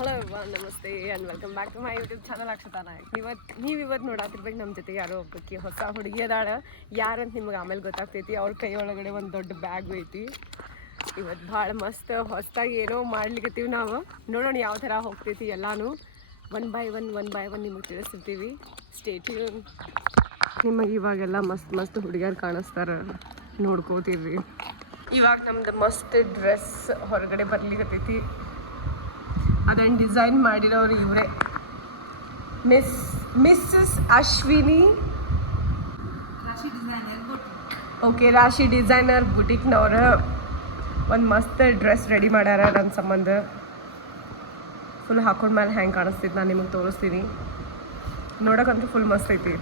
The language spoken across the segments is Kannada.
ಹಲೋ ನಮಸ್ತೆ and welcome back to my YouTube channel Akshata Nayak. ನೀವು ನೋಡಾತಿರ್ಬೇಕು ನಮ್ಮ ಜೊತೆಗೆ ಯಾರೋ ಒಬ್ಬಕ್ಕೆ ಹೊಸ ಹುಡುಗಿ ಅದಾಳ. ಯಾರಂತ ನಿಮ್ಗೆ ಆಮೇಲೆ ಗೊತ್ತಾಗ್ತೈತಿ. ಅವ್ರ ಕೈ ಒಳಗಡೆ ಒಂದು ದೊಡ್ಡ ಬ್ಯಾಗ್ ಐತಿ. ಇವತ್ತು ಭಾಳ ಮಸ್ತ್ ಹೊಸದಾಗಿ ಏನೋ ಮಾಡ್ಲಿಕ್ಕತ್ತೀವಿ ನಾವು. ನೋಡೋಣ ಯಾವ ಥರ ಹೋಗ್ತೈತಿ ಎಲ್ಲಾನು ಒನ್ ಬೈ ಒನ್ ನಿಮಗೆ ತಿಳಿಸ್ತೀವಿ. ಸ್ಟೇಟ್ಯೂನ್. ನಿಮಗೆ ಇವಾಗೆಲ್ಲ ಮಸ್ತ್ ಹುಡುಗಿಯರು ಕಾಣಿಸ್ತಾರೆ, ನೋಡ್ಕೋತೀವಿ. ಇವಾಗ ನಮ್ದು ಮಸ್ತ್ ಡ್ರೆಸ್ ಹೊರಗಡೆ ಬರ್ಲಿಕ್ಕತ್ತೈತಿ. ಅದನ್ನು ಡಿಸೈನ್ ಮಾಡಿರೋರು ಇವರೇ, ಮಿಸ್ಸಸ್ ಅಶ್ವಿನಿ. ಓಕೆ, ರಾಶಿ ಡಿಸೈನರ್ ಬುಟಿಕ್ನವ್ರ ಒಂದು ಮಸ್ತ್ ಡ್ರೆಸ್ ರೆಡಿ ಮಾಡ್ಯಾರ ನನ್ನ ಸಂಬಂಧ. ಫುಲ್ ಹಾಕೊಂಡ್ಮೇಲೆ ಹೆಂಗೆ ಕಾಣಿಸ್ತೈತಿ ನಾನು ನಿಮಗೆ ತೋರಿಸ್ತೀನಿ. ನೋಡೋಕ್ಕಂತೂ ಫುಲ್ ಮಸ್ತ್ ಐತಿ.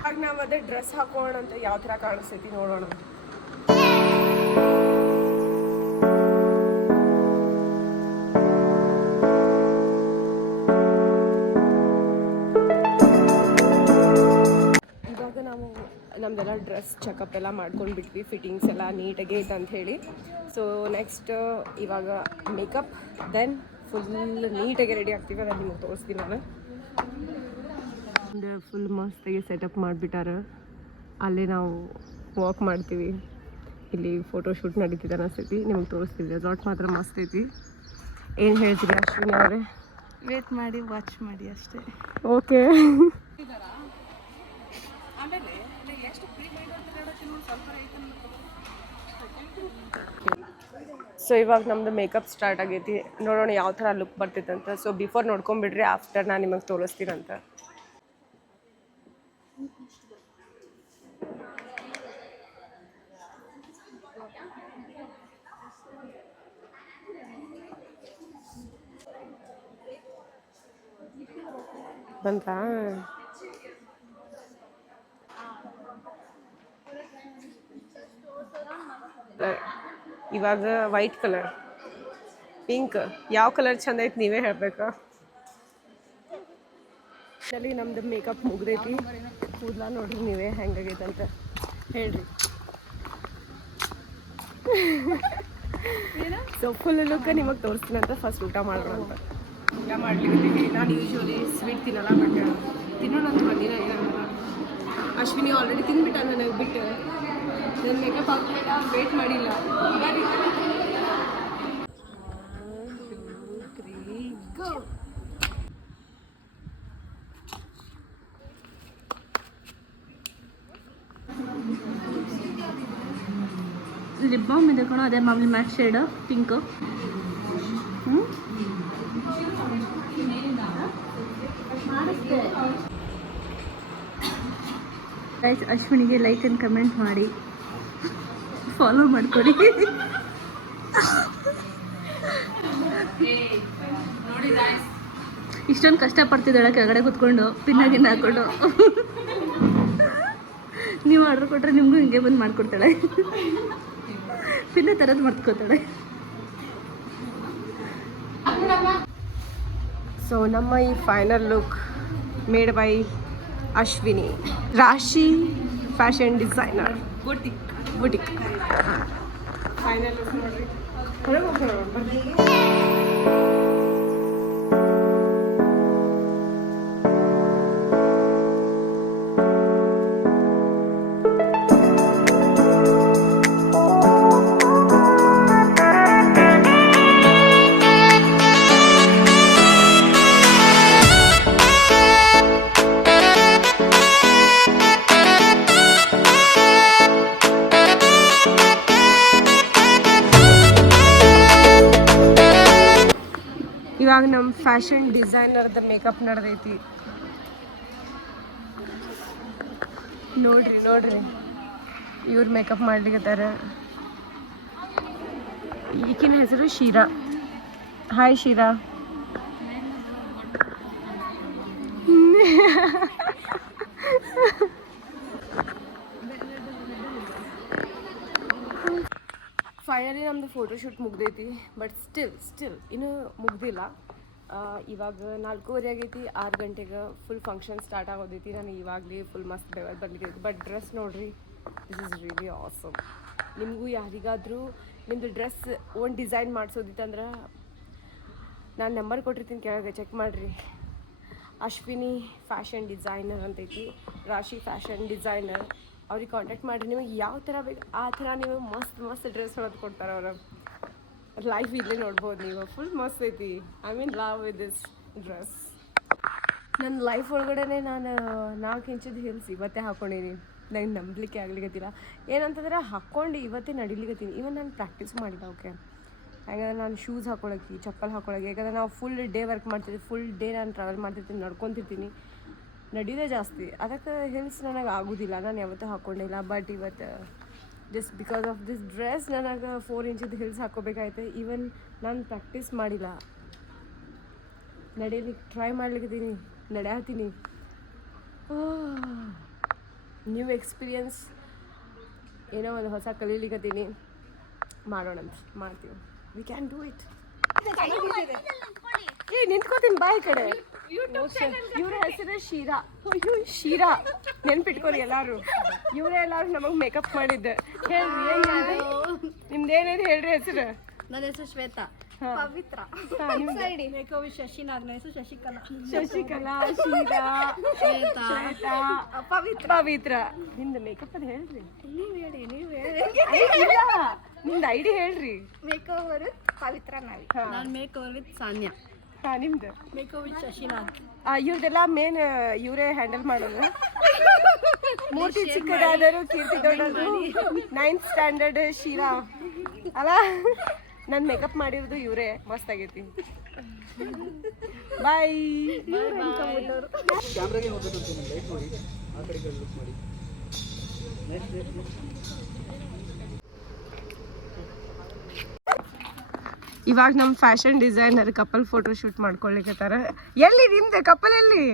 ಇವಾಗ ನಾವು ಅದೇ ಡ್ರೆಸ್ ಹಾಕೋಣ ಅಂತ ಯಾವ ಥರ ಕಾಣಿಸ್ತೈತಿ ನೋಡೋಣ. ನಮ್ದೆಲ್ಲ ಡ್ರೆಸ್ ಚೆಕಪ್ ಎಲ್ಲ ಮಾಡ್ಕೊಂಡು ಬಿಟ್ವಿ. ಫಿಟ್ಟಿಂಗ್ಸ್ ಎಲ್ಲ ನೀಟಾಗಿ ಐತೆ ಅಂತ ಹೇಳಿ. ಸೊ ನೆಕ್ಸ್ಟ್ ಇವಾಗ ಮೇಕಪ್, ದೆನ್ ಫುಲ್ ನೀಟಾಗಿ ರೆಡಿ ಆಗ್ತೀವಿ. ಅದನ್ನು ನಿಮಗೆ ತೋರಿಸ್ತೀನಿ ನಾನು. ಫುಲ್ ಮಸ್ತಾಗಿ ಸೆಟಪ್ ಮಾಡಿಬಿಟ್ಟಾರ. ಅಲ್ಲಿ ನಾವು ವಾಕ್ ಮಾಡ್ತೀವಿ. ಇಲ್ಲಿ ಫೋಟೋಶೂಟ್ ನಡೀತಿದೆ ಅನಿಸ್ತೈತಿ. ನಿಮಗೆ ತೋರಿಸ್ತೀವಿ. ರೆಸಾರ್ಟ್ ಮಾತ್ರ ಮಸ್ತ್ ಐತಿ. ಏನು ಹೇಳ್ತೀರಿ ಅಶ್ವಿನಿ ಅವರೇ? ವೇಟ್ ಮಾಡಿ ವಾಚ್ ಮಾಡಿ ಅಷ್ಟೇ. ಓಕೆ. ಸೊ ಇವಾಗ ನಮ್ಮದು ಮೇಕಪ್ ಸ್ಟಾರ್ಟ್ ಆಗೈತಿ. ನೋಡೋಣ ಯಾವ ಥರ ಲುಕ್ ಬರ್ತೈತೆ ಅಂತ. ಸೊ ಬಿಫೋರ್ ನೋಡ್ಕೊಂಬಿಡ್ರಿ, ಆಫ್ಟರ್ ನಾನು ನಿಮಗೆ ತೋರಿಸ್ತೀನಂತ. ಬಂತಾ? ಇವಾಗ ವೈಟ್ ಕಲರ್, ಪಿಂಕ್, ಯಾವ ಕಲರ್ ಚಂದ ಐತಿ ನೀವೇ ಹೇಳ್ಬೇಕಾ? ಸರಿ, ನಮ್ದು ಮೇಕಪ್ ಮುಗ್ದೈತಿ. ಕೂದಲ ನೋಡ್ರಿ ನೀವೇ ಹೆಂಗಾಗೈತೆ ಅಂತ ಹೇಳ್ರಿ. ಸೊ ಫುಲ್ ಲುಕ್ ನಿಮಗೆ ತೋರಿಸ್ತೀನಿ ಅಂತ. ಫಸ್ಟ್ ಊಟ ಮಾಡೋಣ ಅಂತ. ಊಟ ಮಾಡ್ಲಿಕ್ಕೆ ನಾನು ಯೂಶ್ವಲಿ ಸ್ವೀಟ್ ತಿನ್ನಲ್ಲ, ಬಟ್ ತಿನ್ನೋಣ ಅಂತ ಬಂದಿನ ಏನಲ್ಲ. ಅಶ್ವಿನಿ ಆಲ್ರೆಡಿ ತಿಂದ್ಬಿಟ್ಟ ನನಗೆ ಬಿಟ್ಟು. ನನ್ನ ಮೇಕಪ್ ಹಾಕ್ಬಿಟ್ಟ, ವೇಟ್ ಮಾಡಿಲ್ಲ. ಲಿಪ್ ಬಾಮ್ ಇದೆ ಕಣೋ, ಅದೇ ಮಾಮೂಲಿ ಮ್ಯಾಟ್ ಶೇಡ್ ಪಿಂಕ್. ಗೈಸ್, ಅಶ್ವಿನಿಗೆ ಲೈಕ್ ಆ್ಯಂಡ್ ಕಮೆಂಟ್ ಮಾಡಿ, ಫಾಲೋ ಮಾಡ್ಕೊಡಿ. ಇಷ್ಟೊಂದು ಕಷ್ಟಪಡ್ತಿದ್ದಾಳೆ ಕೆಳಗಡೆ ಕೂತ್ಕೊಂಡು ಪಿನ್ನಾಗಿನ್ನ ಹಾಕೊಂಡು. ನೀವು ಆರ್ಡ್ರ್ ಕೊಟ್ಟರೆ ನಿಮಗೂ ಹಿಂಗೆ ಬಂದು ಮಾಡಿಕೊಡ್ತಾಳೆ. ಪಿನ್ನ ಥರದ್ದು ಮರ್ತ್ಕೋತಾಳೆ. ಸೊ ನಮ್ಮ ಈ final look made by Ashwini, Rashi fashion designer boutique. Final look ನೋಡ್ರಿ. ಇವಾಗ ನಮ್ಮ ಫ್ಯಾಷನ್ ಡಿಸೈನರ್ದ ಮೇಕಪ್ ನಡೆದೈತಿ. ನೋಡ್ರಿ ಇವ್ರು ಮೇಕಪ್ ಮಾಡ್ಲಿಕ್ಕತ್ತಾರ. ಈಕಿನ ಹೆಸರು ಶೀರಾ. ಹಾಯ್ ಶೀರಾ. ಫೈನಲಿ ನಮ್ಮದು ಫೋಟೋಶೂಟ್ ಮುಗ್ದೈತಿ. ಬಟ್ ಸ್ಟಿಲ್ ಇನ್ನೂ ಮುಗ್ದಿಲ್ಲ. ಇವಾಗ 4:30 ಆಗೈತಿ. 6 ಗಂಟೆಗೆ ಫುಲ್ ಫಂಕ್ಷನ್ ಸ್ಟಾರ್ಟ್ ಆಗೋದೈತಿ. ನಾನು ಇವಾಗಲೇ ಫುಲ್ ಮಸ್ತ್ ಬರ್ಲಿಕ್ಕೆ. ಬಟ್ ಡ್ರೆಸ್ ನೋಡ್ರಿ, ದಿಸ್ ಇಸ್ ರಿಯಲಿ ಆಸಮ್. ನಿಮಗೂ ಯಾರಿಗಾದರೂ ನಿಮ್ಮದು ಡ್ರೆಸ್ ಓನ್ ಡಿಸೈನ್ ಮಾಡಿಸೋದಿತ್ತಂದ್ರೆ ನಾನು ನಂಬರ್ ಕೊಟ್ಟಿರ್ತೀನಿ, ಕೆಳಗೆ ಚೆಕ್ ಮಾಡಿರಿ. ಅಶ್ವಿನಿ ಫ್ಯಾಷನ್ ಡಿಸೈನರ್ ಅಂತೈತಿ, ರಾಶಿ ಫ್ಯಾಷನ್ ಡಿಸೈನರ್. ಅವ್ರಿಗೆ ಕಾಂಟ್ಯಾಕ್ಟ್ ಮಾಡಿರಿ. ನಿಮಗೆ ಯಾವ ಥರ ಬೇಕು ಆ ಥರ ನೀವು ಮಸ್ತ್ ಡ್ರೆಸ್ ಹೊಡೆದು ಕೊಡ್ತಾರೆ ಅವರು. ಲೈಫ್ ಇಲ್ಲೇ ನೋಡ್ಬೋದು ನೀವು. ಫುಲ್ ಮಸ್ತ್ ಐತಿ. I mean love with this dress. ನನ್ನ ಲೈಫ್ ಒಳಗಡೆ ನಾನು 4 ಇಂಚಿದ ಹೀಲ್ಸ್ ಇವತ್ತೇ ಹಾಕ್ಕೊಂಡೀನಿ. ನಂಗೆ ನಂಬಲಿಕ್ಕೆ ಆಗ್ಲಿಕ್ಕತ್ತಿಲ್ಲ. ಏನಂತಂದ್ರೆ ಹಾಕ್ಕೊಂಡು ಇವತ್ತೇ ನಡಿಲಿಕ್ಕತ್ತೀನಿ. ಇವನ್ ನಾನು ಪ್ರಾಕ್ಟೀಸ್ ಮಾಡಿಲ್ಲ. ಓಕೆ, ಯಾಕಂದ್ರೆ ನಾನು ಶೂಸ್ ಹಾಕ್ಕೊಳಕ್ಕೆ, ಚಪ್ಪಲ್ ಹಾಕ್ಕೊಳಕ್ಕೆ, ಯಾಕಂದ್ರೆ ನಾವು ಫುಲ್ ಡೇ ವರ್ಕ್ ಮಾಡ್ತಿರ್ತೀವಿ, ಫುಲ್ ಡೇ ನಾನು ಟ್ರಾವೆಲ್ ಮಾಡ್ತಿರ್ತೀನಿ, ನಡ್ಕೊತಿರ್ತೀನಿ, ನಡೀದೇ ಜಾಸ್ತಿ. ಅದಕ್ಕೆ ಹಿಲ್ಸ್ ನನಗೆ ಆಗೋದಿಲ್ಲ, ನಾನು ಯಾವತ್ತೂ ಹಾಕ್ಕೊಂಡಿಲ್ಲ. ಬಟ್ ಇವತ್ತು just because of this dress ನನಗೆ 4 ಇಂಚಿದ ಹಿಲ್ಸ್ ಹಾಕ್ಕೋಬೇಕಾಯ್ತು. ಈವನ್ ನಾನು ಪ್ರಾಕ್ಟೀಸ್ ಮಾಡಿಲ್ಲ, ನಡೀಲಿಕ್ಕೆ ಟ್ರೈ ಮಾಡ್ಲಿಕ್ಕತ್ತೀನಿ, ನಡೆಯತ್ತೀನಿ. ನ್ಯೂ ಎಕ್ಸ್ಪೀರಿಯನ್ಸ್, ಏನೋ ಒಂದು ಹೊಸ ಕಲೀಲಿಕ್ಕತ್ತೀನಿ. ಮಾಡೋಣಂತ ಮಾಡ್ತೀವಿ. We can do it. ನಿಂತ್ಕೋತೀನಿ ಬಾಯಿ ಕಡೆ. ಇವ್ರ ಹೆಸರು ಶೀರಾ. ಶೀರಾ ನೆನ್ಪಿಟ್ಕೊರಿ ಎಲ್ಲಾರು. ಇವರೇ ಎಲ್ಲಾರು ನಮಗೆ ಮೇಕಪ್ ಮಾಡಿದ್ದೆ. ಹೇಳ್ರಿ ನಿಮ್ದೇನಿದೆ ಹೇಳ್ರಿ ಹೆಸರು. ನನ್ನ ಹೆಸರು ಶ್ವೇತಾ. ಪವಿತ್ರ. ಮೇಕವಿ ಶಶಿನಾಥ್. ನನ್ನ ಹೆಸರು ಶಶಿಕಲಾ. ಶಶಿಕಲಾ, ಶೀರಾ, ಶ್ವೇತಾ, ಪವಿತ್ರ. ನಿಮ್ದು ಮೇಕಪ್ ಅದು ಹೇಳ್ರಿ. ನೀವು ಹೇಳಿ ಇಲ್ಲ, ನಿಮ್ದು ಐಡಿ ಹೇಳ್ರಿ. ಮೇಕೋವರ್ ಪವಿತ್ರ ನಾವಿ. ನಾನು ಮೇಕೋವರ್ ವಿತ್ ಸಾನ್ಯಾ. ಹಾಂ, ನಿಮ್ದು ಮೇಕೋ ವಿತ್ ಶಶಿನಾಥ್. ಇವ್ರದೆಲ್ಲ ಮೇನ್ ಇವರೇ ಹ್ಯಾಂಡಲ್ ಮಾಡೋದು. ಮೂರ್ತಿ ಚಿಕ್ಕದಾದರೂ ಕೀರ್ತಿ ದೊಡ್ಡದು. 9th ಸ್ಟ್ಯಾಂಡರ್ಡ್ ಶೀರಾ ಅಲ್ಲ. ನಾನು ಮೇಕಪ್ ಮಾಡಿರೋದು ಇವರೇ. ಮಸ್ತ್ ಆಗೈತಿ. ಬಾಯ್. ಕ್ಯಾಮ್ರಾಗೆ ಹೋಗ್ಬೇಕು ಅಂತ ಲೈಟ್ ನೋಡಿ, ಆ ಕಡೆ ಲುಕ್ ಮಾಡಿ. ಇವಾಗ ನಮ್ಮ fashion designer couple photo shoot ಮಾಡ್ಕೊಳ್ಳಿಕತ್ತಾರ. ಎಲ್ಲಿ ನಿಮ್ದು ಕಪಲ್ ಎಲ್ಲಿ?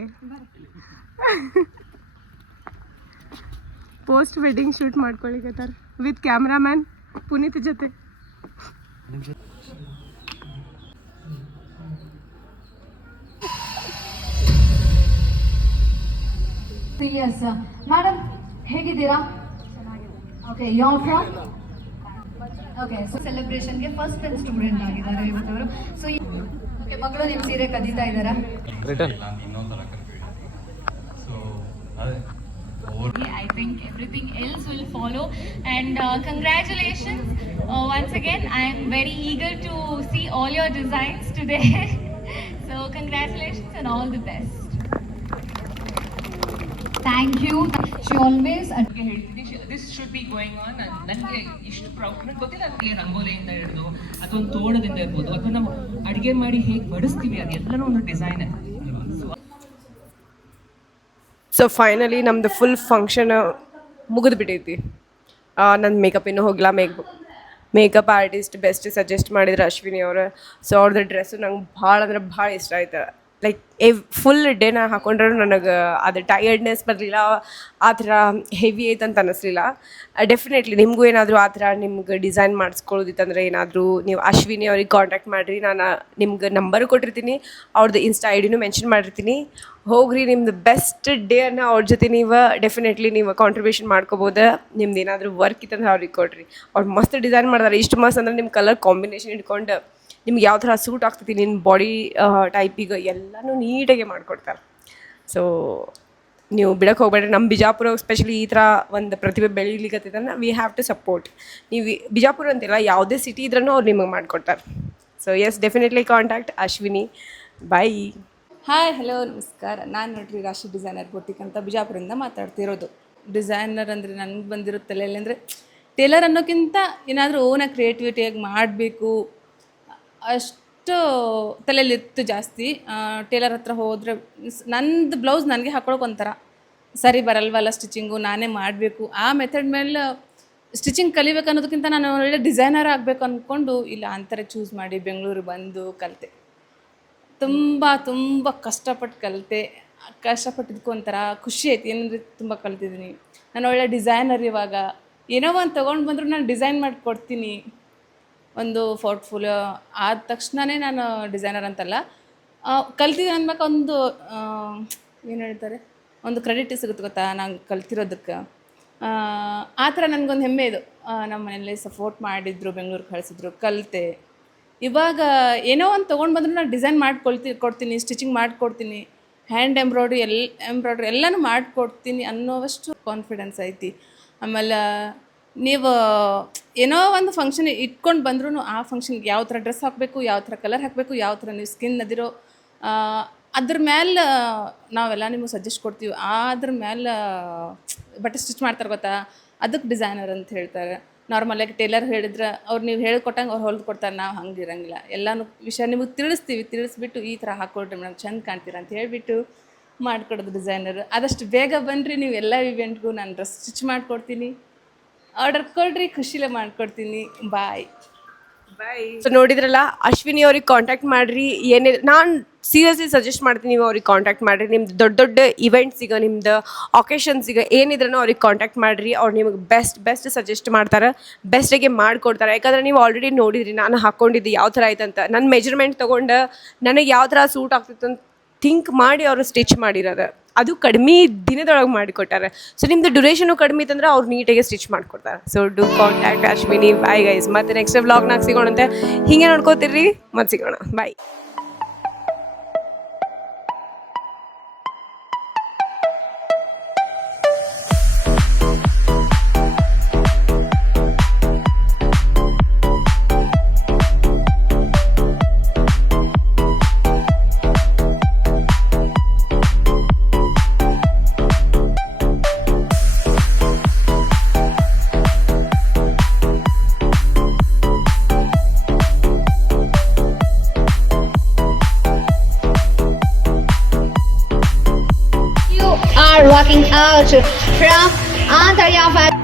ಪೋಸ್ಟ್ ವೆಡ್ಡಿಂಗ್ ಶೂಟ್ ಮಾಡ್ಕೊಳ್ಳಿಕತ್ತಾರ ವಿತ್ ಕ್ಯಾಮ್ರಾಮ್ಯಾನ್ ಪುನೀತ್ ಜೊತೆ. ಮೇಡಮ್ ಹೇಗಿದ್ದೀರಾ? ಓಕೆ, ಯಾವ್ ಫ್ರಮ್? ಓಕೆ, ಸೊ ಸೆಲೆಬ್ರೇಷನ್ಗೆ ಫಸ್ಟ್ ಟೈಮ್ ಸ್ಟೂಡೆಂಟ್ ಆಗಿದ್ದಾರೆ ಇವತ್ತವರು. ಸೊ ಓಕೆ, ಮಗಳು ನಿಮ್ಮ ಸೀರೆ ಕದೀತಾ ಇದ್ದಾರಾ? I think everything else will follow, and congratulations once again. I am very eager to see all your designs today. So congratulations and all the best. Thank you. She always this should be going on. ನನಗೆ ಇಷ್ಟು ಪ್ರೌಡ್ ಗೊತ್ತಿಲ್ಲ. ನನಗೆ ರಂಗೋಲಿಯಿಂದ ಹಿಡಿದು ಅಥವಾ ಒಂದು ತೋಡದಿಂದ ಇರ್ಬೋದು, ಅಥವಾ ನಾವು ಅಡುಗೆ ಮಾಡಿ ಹೇಗೆ ಬಡಿಸ್ತೀವಿ, ಅದೆಲ್ಲನೂ ಒಂದು ಡಿಸೈನ್. ಸೊ ಫೈನಲಿ ನಮ್ಮದು ಫುಲ್ ಫಂಕ್ಷನ್ ಮುಗಿದು ಬಿಟ್ಟೈತಿ. ನನ್ನ ಮೇಕಪ್ ಇನ್ನೂ ಹೋಗಿಲ್ಲ. ಮೇಕಪ್ ಆರ್ಟಿಸ್ಟ್ ಬೆಸ್ಟ್ ಸಜೆಸ್ಟ್ ಮಾಡಿದ್ರು ಅಶ್ವಿನಿ ಅವರು. ಸೊ ಅವ್ರದ್ದು ಡ್ರೆಸ್ಸು ನಂಗೆ ಭಾಳ ಅಂದ್ರೆ ಭಾಳ ಇಷ್ಟ ಆಯ್ತು. ಲೈಕ್ ಫುಲ್ ಡೇ ನಾನು ಹಾಕೊಂಡ್ರೆ ನನಗೆ ಅದು ಟಯರ್ಡ್ನೆಸ್ ಬರಲಿಲ್ಲ, ಆ ಥರ ಹೆವಿ ಐತೆ ಅಂತ ಅನ್ನಿಸ್ಲಿಲ್ಲ. ಡೆಫಿನೆಟ್ಲಿ ನಿಮಗೂ ಏನಾದರೂ ಆ ಥರ ನಿಮ್ಗೆ ಡಿಸೈನ್ ಮಾಡಿಸ್ಕೊಳ್ಳೋದಿತ್ತಂದ್ರೆ ಏನಾದರೂ ನೀವು ಅಶ್ವಿನಿ ಅವ್ರಿಗೆ ಕಾಂಟ್ಯಾಕ್ಟ್ ಮಾಡಿರಿ. ನಾನು ನಿಮ್ಗೆ ನಂಬರ್ ಕೊಟ್ಟಿರ್ತೀನಿ, ಅವ್ರದ್ದು ಇನ್ಸ್ಟಾ ಐಡಿನೂ ಮೆನ್ಷನ್ ಮಾಡಿರ್ತೀನಿ. ಹೋಗ್ರಿ, ನಿಮ್ದು ಬೆಸ್ಟ್ ಡೇನ ಅವ್ರ ಜೊತೆ ನೀವು ಡೆಫಿನೆಟ್ಲಿ ನೀವು ಕಾಂಟ್ರಿಬ್ಯೂಷನ್ ಮಾಡ್ಕೋಬೋದು. ನಿಮ್ದು ಏನಾದರೂ ವರ್ಕ್ ಇತ್ತಂದ್ರೆ ಅವ್ರಿಗೆ ಕೊಡ್ರಿ. ಅವ್ರು ಮಸ್ತ್ ಡಿಸೈನ್ ಮಾಡ್ತಾರೆ. ಇಷ್ಟು ಮಸ್ತ್ ಅಂದ್ರೆ ನಿಮ್ಮ ಕಲರ್ ಕಾಂಬಿನೇಷನ್ ಇಟ್ಕೊಂಡು ನಿಮ್ಗೆ ಯಾವ ಥರ ಸೂಟ್ ಆಗ್ತೈತಿ ನಿಮ್ಮ ಬಾಡಿ ಟೈಪಿಗೆ ಎಲ್ಲನೂ ನೀಟಾಗಿ ಮಾಡಿಕೊಡ್ತಾರೆ. ಸೊ ನೀವು ಬಿಡಕ್ಕೆ ಹೋಗ್ಬೇಡ್ರಿ. ನಮ್ಮ ಬಿಜಾಪುರ ಸ್ಪೆಷಲಿ ಈ ಥರ ಒಂದು ಪ್ರತಿಭೆ ಬೆಳೀಲಿಕ್ಕತ್ತಂದ್ರೆ ವಿ ಹ್ಯಾವ್ ಟು ಸಪೋರ್ಟ್. ನೀವು ಬಿಜಾಪುರ ಅಂತಿಲ್ಲ, ಯಾವುದೇ ಸಿಟಿ ಇದ್ರೂ ಅವ್ರು ನಿಮಗೆ ಮಾಡಿಕೊಡ್ತಾರೆ. So yes, definitely contact Ashwini. Bye. Hi, hello, ನಮಸ್ಕಾರ. ನಾನು ನೋಡ್ರಿ ರಾಶಿ ಡಿಸೈನರ್ ಬೊಟಿಕ್ ಅಂತ ಬಿಜಾಪುರದಿಂದ ಮಾತಾಡ್ತಿರೋದು. ಡಿಸೈನರ್ ಅಂದರೆ ನನಗೆ ಬಂದಿರೋ ತಲೆಯಲ್ಲಿ ಅಂದರೆ ಟೇಲರ್ ಅನ್ನೋಕ್ಕಿಂತ ಏನಾದರೂ ಓನಾಗಿ ಕ್ರಿಯೇಟಿವಿಟಿಯಾಗಿ ಮಾಡಬೇಕು ಅಷ್ಟು ತಲೆಯಲ್ಲಿತ್ತು ಜಾಸ್ತಿ. ಟೇಲರ್ ಹತ್ರ ಹೋದರೆ ನಂದು ಬ್ಲೌಸ್ ನನಗೆ ಹಾಕ್ಕೊಳಕ್ಕೆ ಒಂಥರ ಸರಿ ಬರಲ್ವಲ್ಲ ಸ್ಟಿಚಿಂಗು, ನಾನೇ ಮಾಡಬೇಕು. ಆ ಮೆಥಡ್ ಮೇಲೆ ಸ್ಟಿಚಿಂಗ್ ಕಲಿಬೇಕು ಅನ್ನೋದಕ್ಕಿಂತ ನಾನು ಒಳ್ಳೆ ಡಿಸೈನರ್ ಆಗಬೇಕು ಅಂದ್ಕೊಂಡು ಇಲ್ಲ ಅಂತಾರೆ ಚೂಸ್ ಮಾಡಿ ಬೆಂಗಳೂರು ಬಂದು ಕಲಿತೆ. ತುಂಬ ಕಷ್ಟಪಟ್ಟು ಕಲಿತೆ. ಕಷ್ಟಪಟ್ಟಿದ್ದಕ್ಕೂ ಒಂಥರ ಖುಷಿ ಐತಿ. ಏನಂದರೆ ತುಂಬ ಕಲ್ತಿದ್ದೀನಿ. ನಾನು ಒಳ್ಳೆ ಡಿಸೈನರ್. ಇವಾಗ ಏನೋ ಒಂದು ತೊಗೊಂಡು ಬಂದರೂ ನಾನು ಡಿಸೈನ್ ಮಾಡಿ ಕೊಡ್ತೀನಿ. ಒಂದು ಪೋರ್ಟ್ಫೋಲಿಯೋ ಆದ ತಕ್ಷಣವೇ ನಾನು ಡಿಸೈನರ್ ಅಂತಲ್ಲ, ಕಲ್ತಿದ್ದೀನಿ ಅಂದ್ಬೇಕು ಒಂದು ಏನು ಹೇಳ್ತಾರೆ, ಒಂದು ಕ್ರೆಡಿಟ್ ಸಿಗುತ್ತೆ ಗೊತ್ತಾ ನಾನು ಕಲ್ತಿರೋದಕ್ಕೆ. ಆ ಥರ ನನಗೊಂದು ಹೆಮ್ಮೆ ಇದು. ನಮ್ಮ ಮನೆಯಲ್ಲಿ ಸಪೋರ್ಟ್ ಮಾಡಿದ್ರು, ಬೆಂಗಳೂರಿಗೆ ಕಳಿಸಿದ್ರು, ಕಲಿತೆ. ಇವಾಗ ಏನೋ ಒಂದು ತೊಗೊಂಡು ಬಂದರೂ ನಾನು ಡಿಸೈನ್ ಕೊಡ್ತೀನಿ, ಸ್ಟಿಚಿಂಗ್ ಮಾಡಿಕೊಡ್ತೀನಿ, ಹ್ಯಾಂಡ್ ಎಂಬ್ರಾಯ್ಡ್ರಿ ಎಲ್ಲನೂ ಮಾಡಿಕೊಡ್ತೀನಿ ಅನ್ನೋವಷ್ಟು ಕಾನ್ಫಿಡೆನ್ಸ್ ಐತಿ. ಆಮೇಲೆ ನೀವು ಏನೋ ಒಂದು ಫಂಕ್ಷನ್ ಇಟ್ಕೊಂಡು ಬಂದ್ರೂ ಆ ಫಂಕ್ಷನ್ಗೆ ಯಾವ ಥರ ಡ್ರೆಸ್ ಹಾಕಬೇಕು, ಯಾವ ಥರ ಕಲರ್ ಹಾಕಬೇಕು, ಯಾವ ಥರ ನೀವು ಸ್ಕಿನ್ ಅದಿರೋ ಅದ್ರ ಮೇಲೆ ನಾವೆಲ್ಲ ನಿಮಗೆ ಸಜೆಸ್ಟ್ ಕೊಡ್ತೀವಿ. ಅದ್ರ ಮೇಲೆ ಬಟ್ಟೆ ಸ್ಟಿಚ್ ಮಾಡ್ತಾರೆ ಗೊತ್ತಾ, ಅದಕ್ಕೆ ಡಿಸೈನರ್ ಅಂತ ಹೇಳ್ತಾರೆ. ನಾರ್ಮಲಾಗಿ ಟೇಲರ್ ಹೇಳಿದ್ರೆ ಅವ್ರು ನೀವು ಹೇಳ್ಕೊಟ್ಟಂಗೆ ಅವ್ರು ಹೊಲ್ದು ಕೊಡ್ತಾರೆ. ನಾವು ಹಂಗೆ ಇರೋಂಗಿಲ್ಲ, ಎಲ್ಲನೂ ವಿಷಯ ನಿಮಗೆ ತಿಳಿಸ್ಬಿಟ್ಟು ಈ ಥರ ಹಾಕ್ಕೊಡ್ರಿ ಮೇಡಮ್ ಚೆಂದ ಕಾಣ್ತೀರ ಅಂತ ಹೇಳಿಬಿಟ್ಟು ಮಾಡಿಕೊಡೋದು ಡಿಸೈನರ್. ಆದಷ್ಟು ಬೇಗ ಬನ್ನಿರಿ, ನೀವು ಎಲ್ಲ ಇವೆಂಟ್ಗೂ ನಾನು ಡ್ರೆಸ್ ಸ್ಟಿಚ್ ಮಾಡಿಕೊಡ್ತೀನಿ. ಆರ್ಡರ್ ಕೊಡ್ರಿ, ಖುಷಿಲೇ ಮಾಡಿಕೊಡ್ತೀನಿ. ಬಾಯ್. ಸೊ ನೋಡಿದ್ರಲ್ಲ, ಅಶ್ವಿನಿ ಅವ್ರಿಗೆ ಕಾಂಟ್ಯಾಕ್ಟ್ ಮಾಡಿರಿ. ನಾನು ಸೀರಿಯಸ್ಲಿ ಸಜೆಸ್ಟ್ ಮಾಡ್ತೀನಿ, ನೀವು ಅವ್ರಿಗೆ ಕಾಂಟ್ಯಾಕ್ಟ್ ಮಾಡಿರಿ. ನಿಮ್ದು ದೊಡ್ಡ ದೊಡ್ಡ ಇವೆಂಟ್ಸಿಗೆ, ನಿಮ್ದು ಒಕೇಶನ್ಸಿಗೆ ಏನಿದ್ರೂ ಅವ್ರಿಗೆ ಕಾಂಟ್ಯಾಕ್ಟ್ ಮಾಡಿರಿ. ಅವ್ರು ನಿಮಗೆ ಬೆಸ್ಟ್ ಸಜೆಸ್ಟ್ ಮಾಡ್ತಾರೆ, ಬೆಸ್ಟಾಗಿ ಮಾಡಿಕೊಡ್ತಾರೆ. ಯಾಕಂದರೆ ನೀವು ಆಲ್ರೆಡಿ ನೋಡಿದ್ರಿ ನಾನು ಹಾಕ್ಕೊಂಡಿದ್ದು ಯಾವ ಥರ ಆಯ್ತಂತ. ನನ್ನ ಮೆಜರ್ಮೆಂಟ್ ತೊಗೊಂಡು ನನಗೆ ಯಾವ ಥರ ಸೂಟ್ ಆಗ್ತಿತ್ತು ಅಂತ ಥಿಂಕ್ ಮಾಡಿ ಅವರು ಸ್ಟಿಚ್ ಮಾಡಿರೋದು. ಅದು ಕಡಿಮೆ ದಿನದೊಳಗೆ ಮಾಡಿಕೊಟ್ಟಾರೆ. ಸೊ ನಿಮ್ಮದು ಡ್ಯೂರೇಷನು ಕಡಿಮೆ ಇತ್ತಂದ್ರೆ ಅವ್ರು ನೀಟಾಗಿ ಸ್ಟಿಚ್ ಮಾಡಿಕೊಡ್ತಾರೆ. So do contact Ashwini. Bye guys, ಮತ್ತೆ ನೆಕ್ಸ್ಟ್ ವ್ಲಾಗ್ನಾಗ ಸಿಗೋಣಂತೆ. ಹೀಗೆ ನೋಡ್ಕೋತೀರಿ, ಮತ್ತೆ ಸಿಗೋಣ. ಬಾಯ್. You are walking out from Antalya.